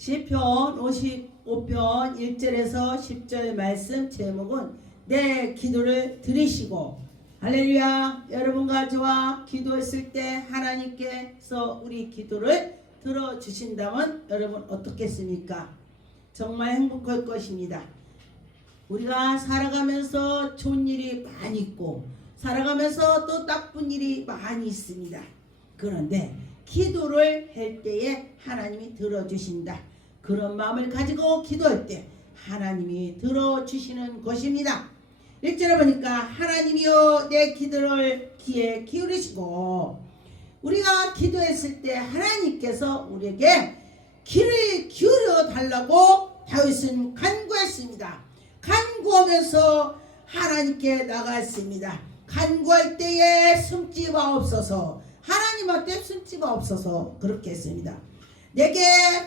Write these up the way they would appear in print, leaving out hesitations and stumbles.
시편 55편 1절에서 10절 말씀 제목은 내 기도를 들으시고. 할렐루야. 여러분과 저와 기도했을 때 하나님께서 우리 기도를 들어주신다면 여러분 어떻겠습니까? 정말 행복할 것입니다. 우리가 살아가면서 좋은 일이 많이 있고 살아가면서 또 나쁜 일이 많이 있습니다. 그런데 기도를 할 때에 하나님이 들어주신다. 그런 마음을 가지고 기도할 때 하나님이 들어주시는 것입니다. 1절에 보니까 하나님이여 내 기도를 귀에 기울이시고, 우리가 기도했을 때 하나님께서 우리에게 귀를 기울여 달라고 다윗은 간구했습니다. 간구하면서 하나님께 나갔습니다. 간구할 때에 숨지 마옵소서. 하나님한테 숨지 마옵소서. 그렇게 했습니다. 내게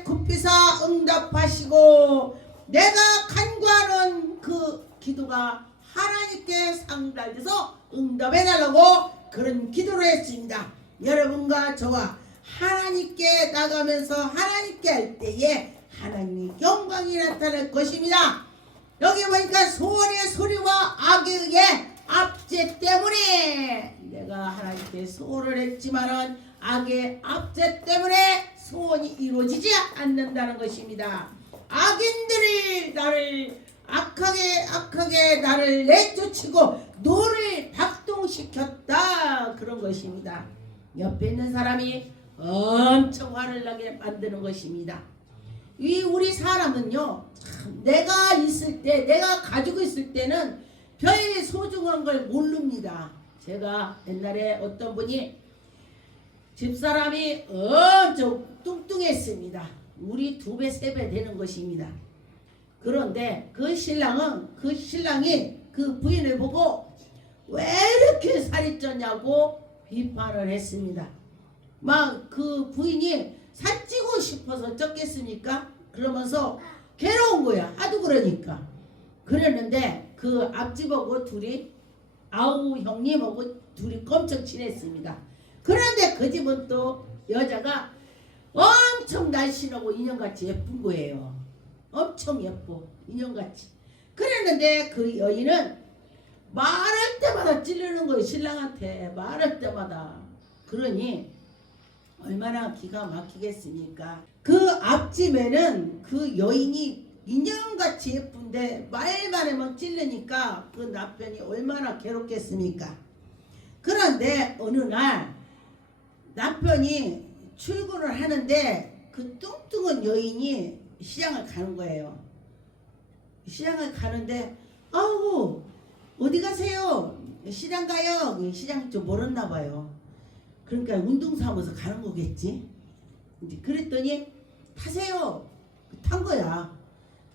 굽히사 응답하시고 내가 간구하는 그 기도가 하나님께 상달돼서 응답해달라고 그런 기도를 했습니다. 여러분과 저와 하나님께 나가면서 하나님께 할 때에 하나님의 영광이 나타날 것입니다. 여기 보니까 소원의 소리와 악에 의해 압제 때문에 내가 하나님께 소원을 했지만은 악의 압제 때문에 소원이 이루어지지 않는다는 것입니다. 악인들이 나를 악하게 나를 내쫓고 노를 박동시켰다, 그런 것입니다. 옆에 있는 사람이 엄청 화를 나게 만드는 것입니다. 우리 사람은요, 내가 있을 때, 내가 가지고 있을 때는 별 소중한 걸 모릅니다. 제가 옛날에 어떤 분이 집사람이 엄청 뚱뚱했습니다. 우리 2배, 3배 되는 것입니다. 그런데 그 신랑이 그 부인을 보고 왜 이렇게 살이 쪘냐고 비판을 했습니다. 막 그 부인이 살찌고 싶어서 쪘겠습니까? 그러면서 괴로운 거야. 하도 그러니까. 그랬는데 그 앞집하고 둘이, 아우 형님하고 둘이 엄청 친했습니다. 그런데 그 집은 또 여자가 엄청 날씬하고 인형같이 예쁜 거예요. 엄청 예뻐, 인형같이. 그랬는데 그 여인은 말할 때마다 찔르는 거예요. 신랑한테 말할 때마다. 그러니 얼마나 기가 막히겠습니까? 그 앞집에는 그 여인이 인형같이 예쁜데 말만 하면 찔르니까 그 남편이 얼마나 괴롭겠습니까? 그런데 어느 날 남편이 출근을 하는데 그 뚱뚱한 여인이 시장을 가는 거예요. 시장을 가는데 아우 어디 가세요? 시장 가요. 시장 좀 멀었나 봐요. 그러니까 운동 삼아서 가는 거겠지. 이제 그랬더니 타세요. 탄 거야.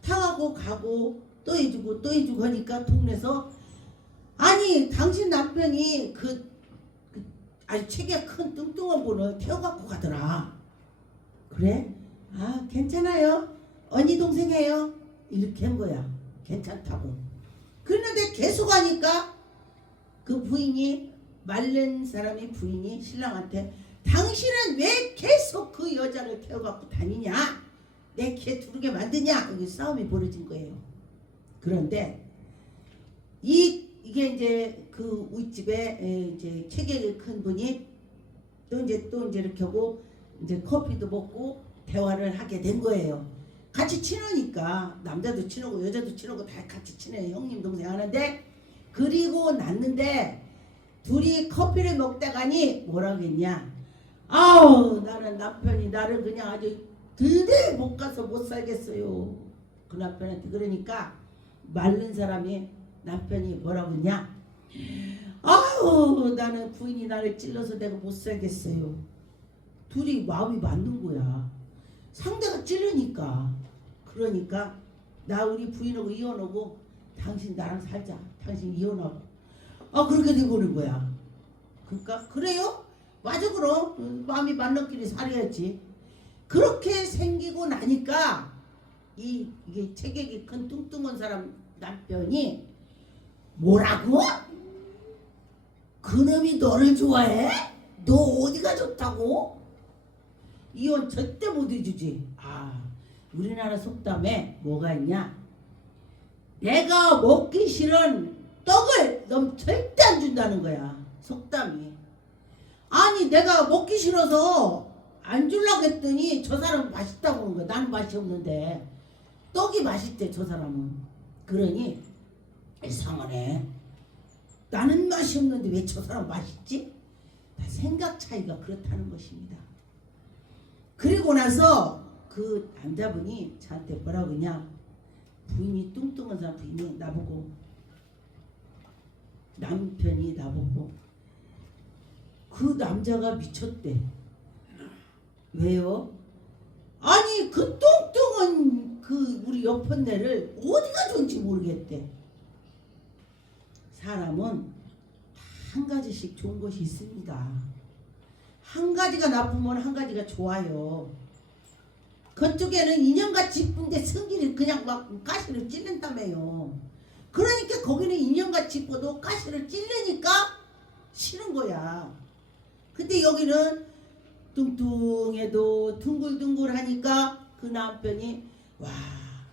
타가고 가고 또 해주고 또 해주고 하니까 동네에서, 아니 당신 남편이 그 아주 체격 큰 뚱뚱한 분을 태워갖고 가더라. 그래? 아 괜찮아요. 언니 동생이에요. 이렇게 한 거야. 괜찮다고. 그런데 계속 하니까 그 부인이, 말른 사람이 부인이 신랑한테 당신은 왜 계속 그 여자를 태워갖고 다니냐? 내 귀에 두르게 만드냐? 여기 싸움이 벌어진 거예요. 그런데 이게 이제 그 윗집에 이제 체격이 큰 분이 또 이제 이렇게 하고 이제 커피도 먹고 대화를 하게 된 거예요. 같이 친하니까 남자도 친하고 여자도 친하고 다 같이 친해요. 형님 동생 하는데, 그리고 났는데 둘이 커피를 먹다가니 뭐라 그랬냐? 아우 나는 남편이 나를 그냥 아주 들들 못 가서 못 살겠어요. 그 남편한테. 그러니까 말른 사람이 남편이 뭐라고 했냐? 아우 나는 부인이 나를 찔러서 내가 못 살겠어요. 둘이 마음이 맞는 거야. 상대가 찔르니까. 그러니까 나 우리 부인하고 이혼하고 당신 나랑 살자. 당신 이혼하고. 그렇게 돼버린 거야. 그러니까 그래요? 맞아. 그럼 마음이 맞는 길이 살아야지. 그렇게 생기고 나니까 이게 체격이 큰 뚱뚱한 사람 남편이 뭐라고? 그놈이 너를 좋아해? 너 어디가 좋다고? 이혼 절대 못 해주지. 우리나라 속담에 뭐가 있냐? 내가 먹기 싫은 떡을 넌 절대 안 준다는 거야. 속담이. 아니 내가 먹기 싫어서 안 주려고 했더니 저 사람은 맛있다고 하는 거야. 나는 맛이 없는데 떡이 맛있대 저 사람은. 그러니 이상하네. 나는 맛이 없는데 왜 저 사람 맛있지? 다 생각 차이가 그렇다는 것입니다. 그리고 나서 그 남자분이 저한테 뭐라고 그러냐, 부인이 뚱뚱한 사람 부인이 나보고, 남편이 나보고 그 남자가 미쳤대. 왜요? 아니 그 뚱뚱한 그 우리 여편네를 어디가 좋은지 모르겠대. 사람은 한 가지씩 좋은 것이 있습니다. 한 가지가 나쁘면 한 가지가 좋아요. 그쪽에는 인형같이 이쁜데 성질이 그냥 막 가시를 찔른다며요. 그러니까 거기는 인형같이 이뻐도 가시를 찔르니까 싫은 거야. 근데 여기는 뚱뚱해도 둥글둥글하니까 그 남편이 와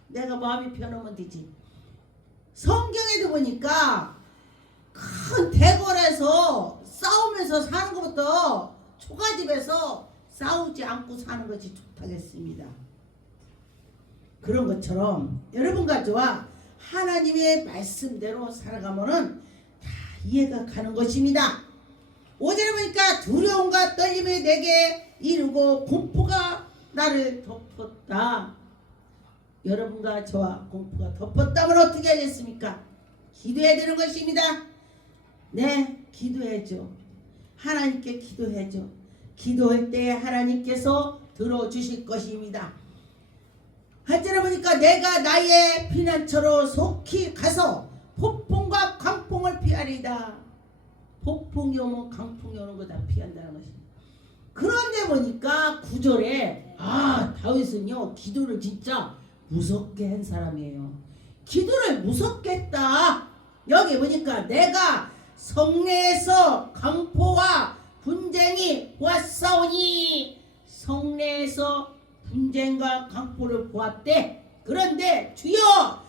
내가 마음이 편하면 되지. 성경에도 보니까 큰 대궐에서 싸우면서 사는 것부터 초가집에서 싸우지 않고 사는 것이 좋다겠습니다. 그런 것처럼 여러분과 저와 하나님의 말씀대로 살아가면은 다 이해가 가는 것입니다. 5절에 보니까 두려움과 떨림이 내게 이르고 공포가 나를 덮었다. 여러분과 저와 공포가 덮었다면 어떻게 하겠습니까? 기도해야 되는 것입니다. 네, 기도해줘. 하나님께 기도해줘. 기도할 때 하나님께서 들어주실 것입니다. 한절에 보니까 내가 나의 피난처로 속히 가서 폭풍과 강풍을 피하리다. 폭풍이 오면 강풍이 오는 거 다 피한다는 것입니다. 그런데 보니까 9절에 다윗은요 기도를 진짜 무섭게 한 사람이에요. 기도를 무섭게 했다. 여기 보니까 내가 성내에서 강포와 분쟁이 보았사오니, 성내에서 분쟁과 강포를 보았대. 그런데 주여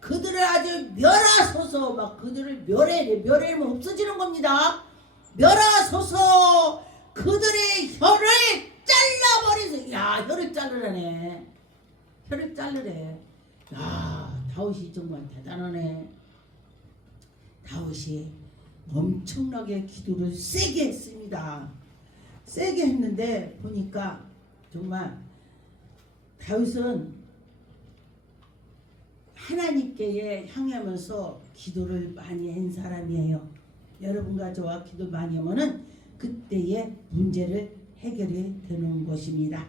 그들을 아주 멸하소서. 막 그들을 멸하면 없어지는 겁니다. 멸하소서. 그들의 혀를 잘라버리소서. 야, 혀를 자르라네. 혀를 자르래. 야, 다윗이 정말 대단하네. 다윗이 엄청나게 기도를 세게 했습니다. 세게 했는데 보니까 정말 다윗은 하나님께 향하면서 기도를 많이 한 사람이에요. 여러분과 저와 기도 많이 하면은 그때의 문제를 해결이 되는 것입니다.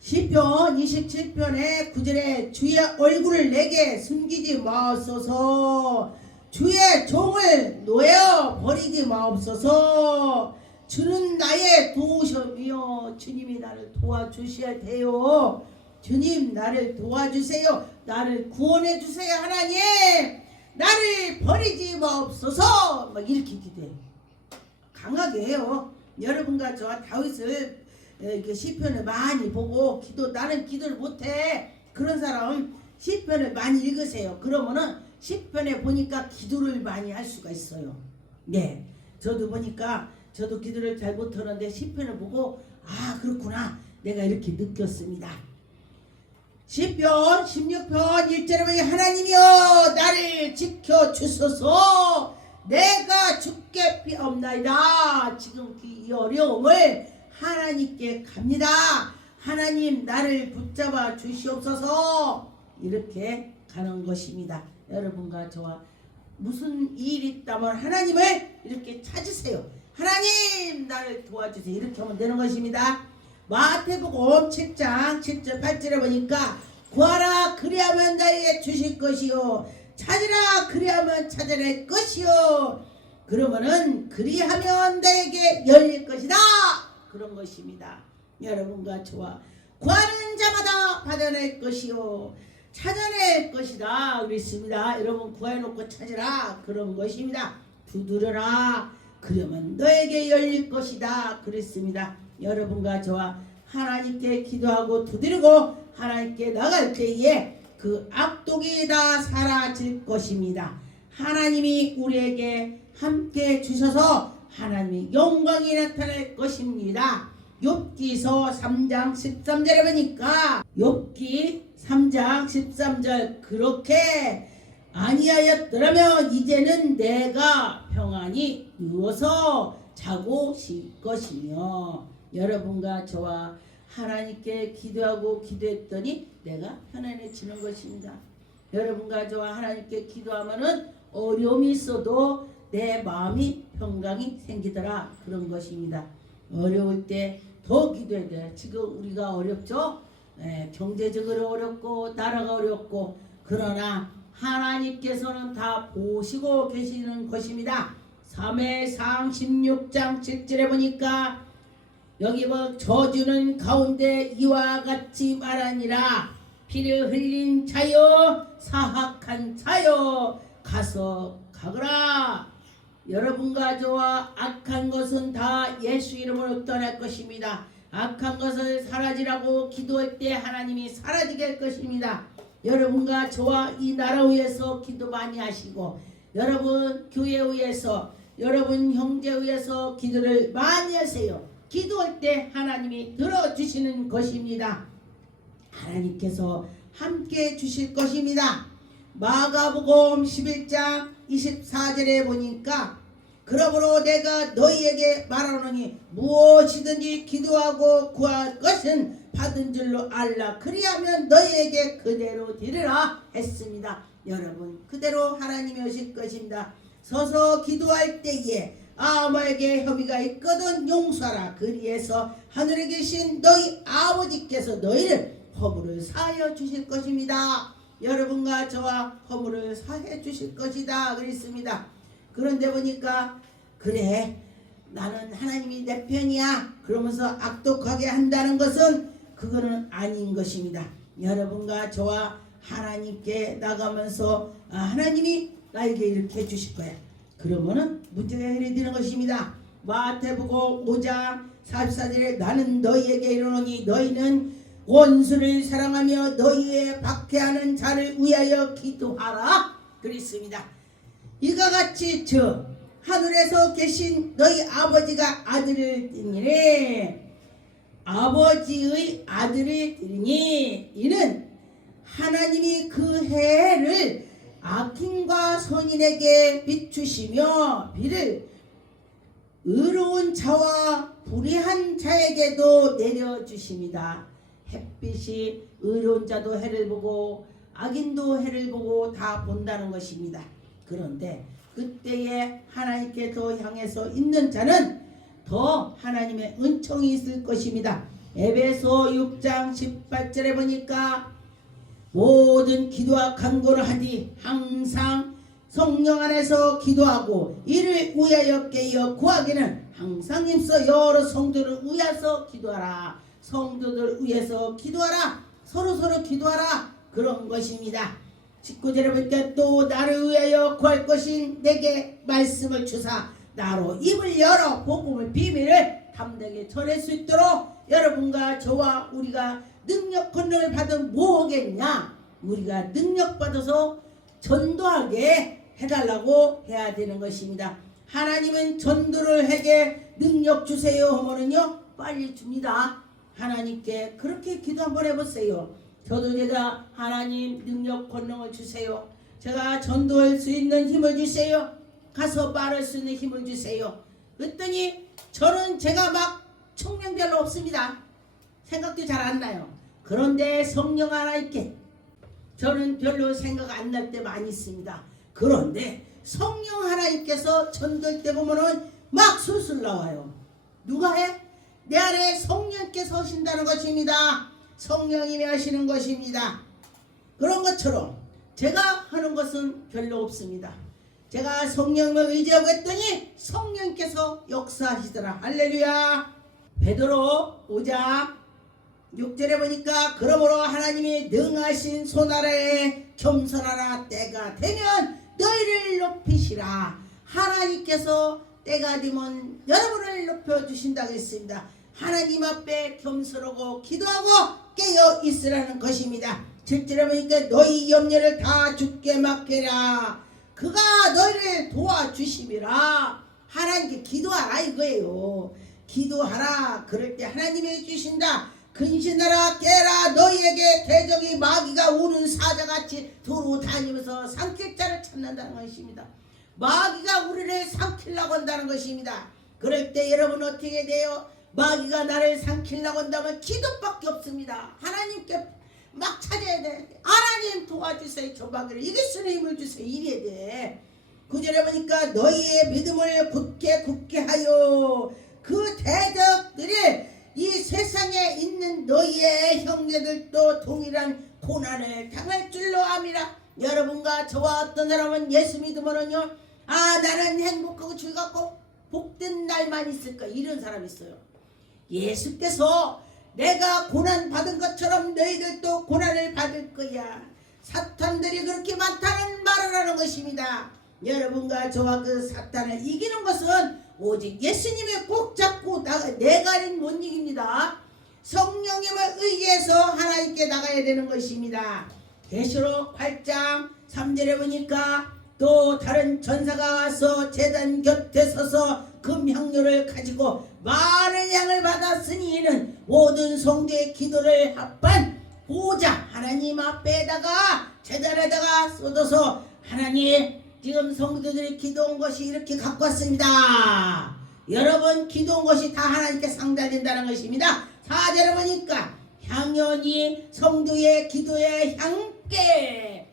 시편 27편의 9절에 주의 얼굴을 내게 숨기지 마옵소서. 주의 종을 놓여 버리지 마옵소서. 주는 나의 도우셔며 주님이 나를 도와주셔야 돼요. 주님 나를 도와주세요. 나를 구원해 주세요. 하나님 나를 버리지 마옵소서. 막 이렇게 기도해. 강하게 해요. 여러분과 저와 다윗을 시편을 많이 보고 나는 기도를 못해. 그런 사람 시편을 많이 읽으세요. 그러면은 시편에 보니까 기도를 많이 할 수가 있어요. 네, 저도 보니까 저도 기도를 잘 못하는데 시편을 보고 그렇구나 내가 이렇게 느꼈습니다. 시편 16편 1절에 보니 하나님이여 나를 지켜주소서. 내가 죽게 피없나이다. 지금 이 어려움을 하나님께 갑니다. 하나님 나를 붙잡아 주시옵소서. 이렇게 가는 것입니다. 여러분과 저와 무슨 일이 있다면 하나님을 이렇게 찾으세요. 하나님 나를 도와주세요. 이렇게 하면 되는 것입니다. 마태복음 7장 7절 8절에 보니까 구하라 그리하면 나에게 주실 것이요 찾으라 그리하면 찾아낼 것이요 그러면은 그리하면 나에게 열릴 것이다. 그런 것입니다. 여러분과 저와 구하는 자마다 받아낼 것이요 찾아낼 것이다 그랬습니다. 여러분 구해놓고 찾으라 그런 것입니다. 두드려라 그러면 너에게 열릴 것이다 그랬습니다. 여러분과 저와 하나님께 기도하고 두드리고 하나님께 나갈 때에 그 악독이 다 사라질 것입니다. 하나님이 우리에게 함께 주셔서 하나님의 영광이 나타날 것입니다. 욥기서 3장 13절에 보니까 욥기 3장 13절 그렇게 아니하였더라면 이제는 내가 평안히 누워서 자고 쉴 것이며 여러분과 저와 하나님께 기도하고 기도했더니 내가 편안해지는 것입니다. 여러분과 저와 하나님께 기도하면은 어려움이 있어도 내 마음이 평강이 생기더라 그런 것입니다. 어려울 때 더 기도해야 돼. 지금 우리가 어렵죠? 경제적으로 어렵고 나라가 어렵고 그러나 하나님께서는 다 보시고 계시는 것입니다. 3회상 16장 7절에 보니까 여기 뭐 저주는 가운데 이와 같이 말하니라 피를 흘린 자여 사악한 자여 가서 가거라. 여러분과 저와 악한 것은 다 예수 이름으로 떠날 것입니다. 악한 것을 사라지라고 기도할 때 하나님이 사라지게 할 것입니다. 여러분과 저와 이 나라 위해서 기도 많이 하시고 여러분 교회 위해서 여러분 형제 위해서 기도를 많이 하세요. 기도할 때 하나님이 들어주시는 것입니다. 하나님께서 함께 주실 것입니다. 마가복음 11장 24절에 보니까 그러므로 내가 너희에게 말하노니 무엇이든지 기도하고 구할 것은 받은 줄로 알라. 그리하면 너희에게 그대로 되리라 했습니다. 여러분 그대로 하나님이 오실 것입니다. 서서 기도할 때에 아무에게 협의가 있거든 용서하라. 그리해서 하늘에 계신 너희 아버지께서 너희를 허물을 사하여 주실 것입니다. 여러분과 저와 허물을 사해 주실 것이다 그랬습니다. 그런데 보니까 그래 나는 하나님이 내 편이야 그러면서 악독하게 한다는 것은 그거는 아닌 것입니다. 여러분과 저와 하나님께 나가면서 하나님이 나에게 이렇게 해주실 거야. 그러면은 문제가 해결되는 것입니다. 마태복음 5장 44절에 나는 너희에게 이르노니 너희는 원수를 사랑하며 너희의 박해하는 자를 위하여 기도하라 그랬습니다. 이와 같이 저 하늘에서 계신 너희 아버지가 아들을 드리니 아버지의 아들을 드리니 이는 하나님이 그 해를 악인과 선인에게 비추시며 비를 의로운 자와 불의한 자에게도 내려주십니다. 햇빛이 의로운 자도 해를 보고 악인도 해를 보고 다 본다는 것입니다. 그런데 그때에 하나님께 더 향해서 있는 자는 더 하나님의 은총이 있을 것입니다. 에베소 6장 18절에 보니까 모든 기도와 간구를 하니 항상 성령 안에서 기도하고 이를 위하여 깨어 구하기는 항상 힘써 여러 성도를 위해서 기도하라. 성도들 위해서 기도하라. 서로 기도하라. 그런 것입니다. 19절에 보니까 또 나를 위하여 구할 것인 내게 말씀을 주사 나로 입을 열어 복음의 비밀을 담대하게 전할 수 있도록 여러분과 저와 우리가 능력 권능을 받은 뭐겠냐? 우리가 능력 받아서 전도하게 해달라고 해야 되는 것입니다. 하나님은 전도를 하게 능력 주세요 하면은요 빨리 줍니다. 하나님께 그렇게 기도 한번 해보세요. 저도 제가 하나님 능력 권능을 주세요. 제가 전도할 수 있는 힘을 주세요. 가서 말할 수 있는 힘을 주세요. 그랬더니 저는 제가 막 총명 별로 없습니다. 생각도 잘 안 나요. 그런데 성령 하나님께 저는 별로 생각 안 날 때 많이 있습니다. 그런데 성령 하나님께서 전도할 때 보면은 막 술술 나와요. 누가 해? 내 안에 성령께서 하신다는 것입니다. 성령님이 하시는 것입니다. 그런 것처럼 제가 하는 것은 별로 없습니다. 제가 성령을 의지하고 했더니 성령께서 역사하시더라. 할렐루야. 베드로 5장 6절에 보니까 그러므로 하나님이 능하신 손아래에 겸손하라. 때가 되면 너희를 높이시라. 하나님께서 때가 되면 여러분을 높여주신다고 했습니다. 하나님 앞에 겸손하고 기도하고 깨어 있으라는 것입니다. 7절에 보니까 너희 염려를 다 주께 맡겨라. 그가 너희를 도와주심이라. 하나님께 기도하라 이거예요. 기도하라. 그럴 때 하나님이 주신다. 근신하라 깨라. 너희에게 대적이 마귀가 우는 사자같이 두루 다니면서 삼킬 자를 찾는다는 것입니다. 마귀가 우리를 삼키려고 한다는 것입니다. 그럴 때 여러분 어떻게 돼요? 마귀가 나를 삼키려고 한다면 기도밖에 없습니다. 하나님께 막 찾아야 돼. 하나님 도와주세요. 조박이를 이길 수 있는 힘을 주세요. 이래야 돼. 9절에 보니까 너희의 믿음을 굳게 하여 그 대적들이 이 세상에 있는 너희의 형제들도 동일한 고난을 당할 줄로 압니다. 여러분과 저와 어떤 사람은 예수 믿으면요, 나는 행복하고 즐겁고 복된 날만 있을까 이런 사람이 있어요. 예수께서 내가 고난 받은 것처럼 너희들도 고난을 받을 거야. 사탄들이 그렇게 많다는 말을 하는 것입니다. 여러분과 저와 그 사탄을 이기는 것은 오직 예수님의 꼭 잡고 내가 못 이깁니다. 성령님을 의지해서 하나님께 나가야 되는 것입니다. 계시록 8장 3절에 보니까 또 다른 전사가 와서 제단 곁에 서서 금향료를 가지고 많은 양을 받았으니 이는 모든 성도의 기도를 합한 보좌 하나님 앞에다가 제단에다가 쏟아서 하나님 지금 성도들이 기도한 것이 이렇게 갖고 왔습니다. 여러분 기도한 것이 다 하나님께 상달된다는 것입니다. 4절에 보니까 향연이 성도의 기도에 향께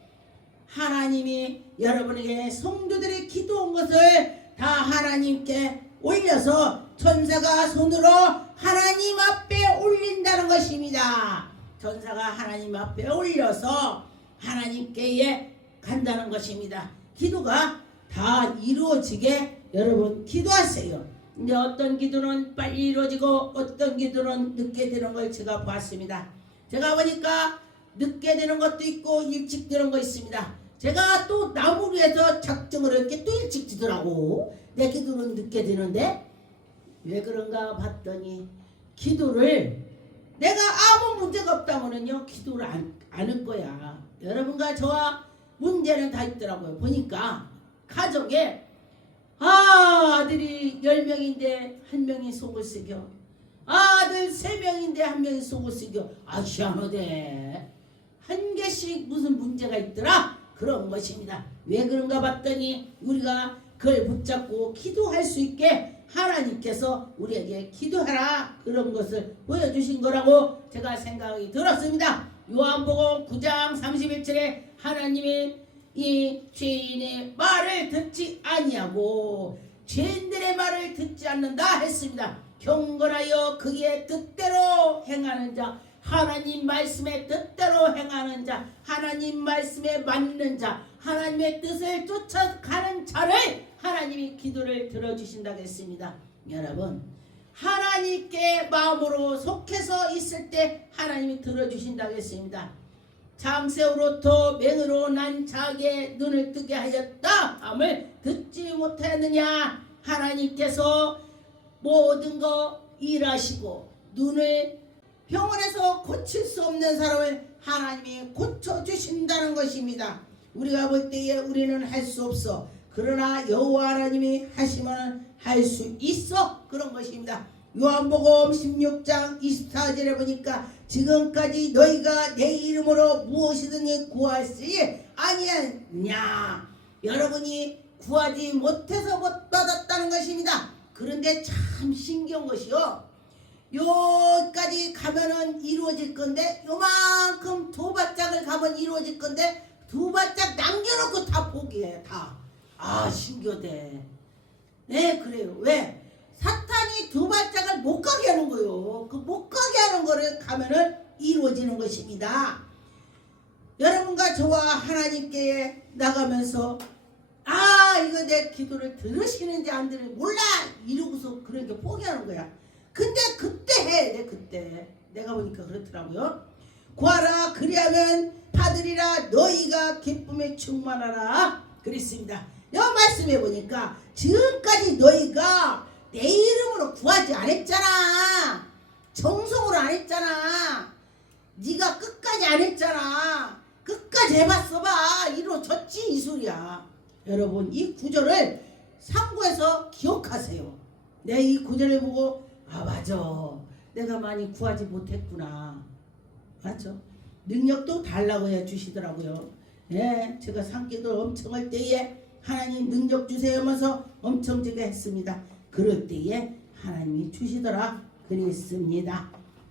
하나님이 여러분에게 성도들이 기도한 것을 다 하나님께 올려서 천사가 손으로 하나님 앞에 올린다는 것입니다. 천사가 하나님 앞에 올려서 하나님께 간다는 것입니다. 기도가 다 이루어지게 여러분 기도하세요. 근데 어떤 기도는 빨리 이루어지고 어떤 기도는 늦게 되는 걸 제가 봤습니다. 제가 보니까 늦게 되는 것도 있고 일찍 되는 거 있습니다. 제가 또 나무리에서 작정을 했게 또 일찍 되더라고. 내 기도는 늦게 되는데 왜 그런가 봤더니 기도를 내가 아무 문제가 없다면은요 기도를 안 할 거야. 여러분과 저와 문제는 다 있더라고요. 보니까 가정에 아들이 10명인데 1명이 속을 쓰겨, 아들 3명인데 1명이 속을 쓰겨. 희한하대. 한 개씩 무슨 문제가 있더라. 그런 것입니다. 왜 그런가 봤더니 우리가 그걸 붙잡고 기도할 수 있게 하나님께서 우리에게 기도하라 그런 것을 보여주신 거라고 제가 생각이 들었습니다. 요한복음 9장 31절에 하나님이 이 죄인의 말을 듣지 아니하고 죄인들의 말을 듣지 않는다 했습니다. 경건하여 그의 뜻대로 행하는 자, 하나님 말씀의 뜻대로 행하는 자, 하나님 말씀에 맞는 자, 하나님의 뜻을 쫓아가는 자를 하나님이 기도를 들어주신다고 했습니다. 여러분 하나님께 마음으로 속해서 있을 때 하나님이 들어주신다고 했습니다. 장세후로부터 맹으로 난 자기의 눈을 뜨게 하였다 함을 듣지 못하였느냐. 하나님께서 모든 거 일하시고 눈을 병원에서 고칠 수 없는 사람을 하나님이 고쳐주신다는 것입니다. 우리가 볼 때에 우리는 할 수 없어. 그러나 여호와 하나님이 하시면 할 수 있어. 그런 것입니다. 요한복음 16장 24절에 보니까 지금까지 너희가 내 이름으로 무엇이든지 구하였으니 아니었냐. 여러분이 구하지 못해서 못 받았다는 것입니다. 그런데 참 신기한 것이요, 여기까지 가면은 이루어질 건데 요만큼 두 발짝을 가면 이루어질 건데 두 발짝 남겨놓고 다 포기해. 다. 신기하대. 네 그래요. 왜? 사탄이 두 발짝을 못 가게 하는 거요. 그 못 가게 하는 거를 가면은 이루어지는 것입니다. 여러분과 저와 하나님께 나가면서 이거 내 기도를 들으시는지 안 들으는지 몰라 이러고서 그런 게 포기하는 거야. 근데 그때 해. 그때 내가 보니까 그렇더라고요. 구하라 그리하면 받으리라 너희가 기쁨에 충만하라 그랬습니다. 이 말씀해 보니까 지금까지 너희가 내 이름으로 구하지 않았잖아. 정성으로 안 했잖아. 네가 끝까지 안 했잖아. 끝까지 해봤어 봐. 이루어졌지 이 소리야. 여러분 이 구절을 상고해서 기억하세요. 내 이 구절을 보고 아 맞아. 내가 많이 구하지 못했구나. 맞죠? 능력도 달라고 해 주시더라고요. 예, 제가 산기도 엄청 할 때에 하나님 능력 주세요 하면서 엄청 제가 했습니다. 그럴 때에 하나님이 주시더라 그랬습니다.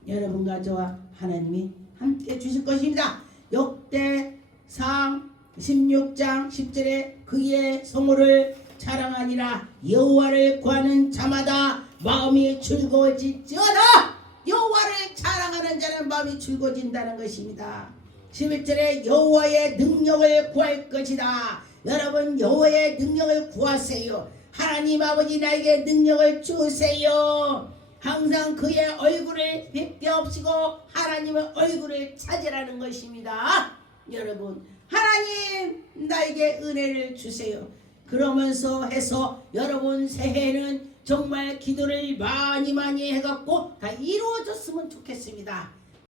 여러분과 저와 하나님이 함께 주실 것입니다. 역대상 16장 10절에 그의 성호를 자랑하니라. 여호와를 구하는 자마다 마음이 즐거워질지어다. 여호와를 자랑하는 자는 마음이 즐거워진다는 것입니다. 11절에 여호와의 능력을 구할 것이다. 여러분 여호와의 능력을 구하세요. 하나님 아버지 나에게 능력을 주세요. 항상 그의 얼굴을 비껴없이고 하나님의 얼굴을 찾으라는 것입니다. 여러분 하나님 나에게 은혜를 주세요. 그러면서 해서 여러분 새해에는 정말 기도를 많이 해갖고 다 이루어졌으면 좋겠습니다.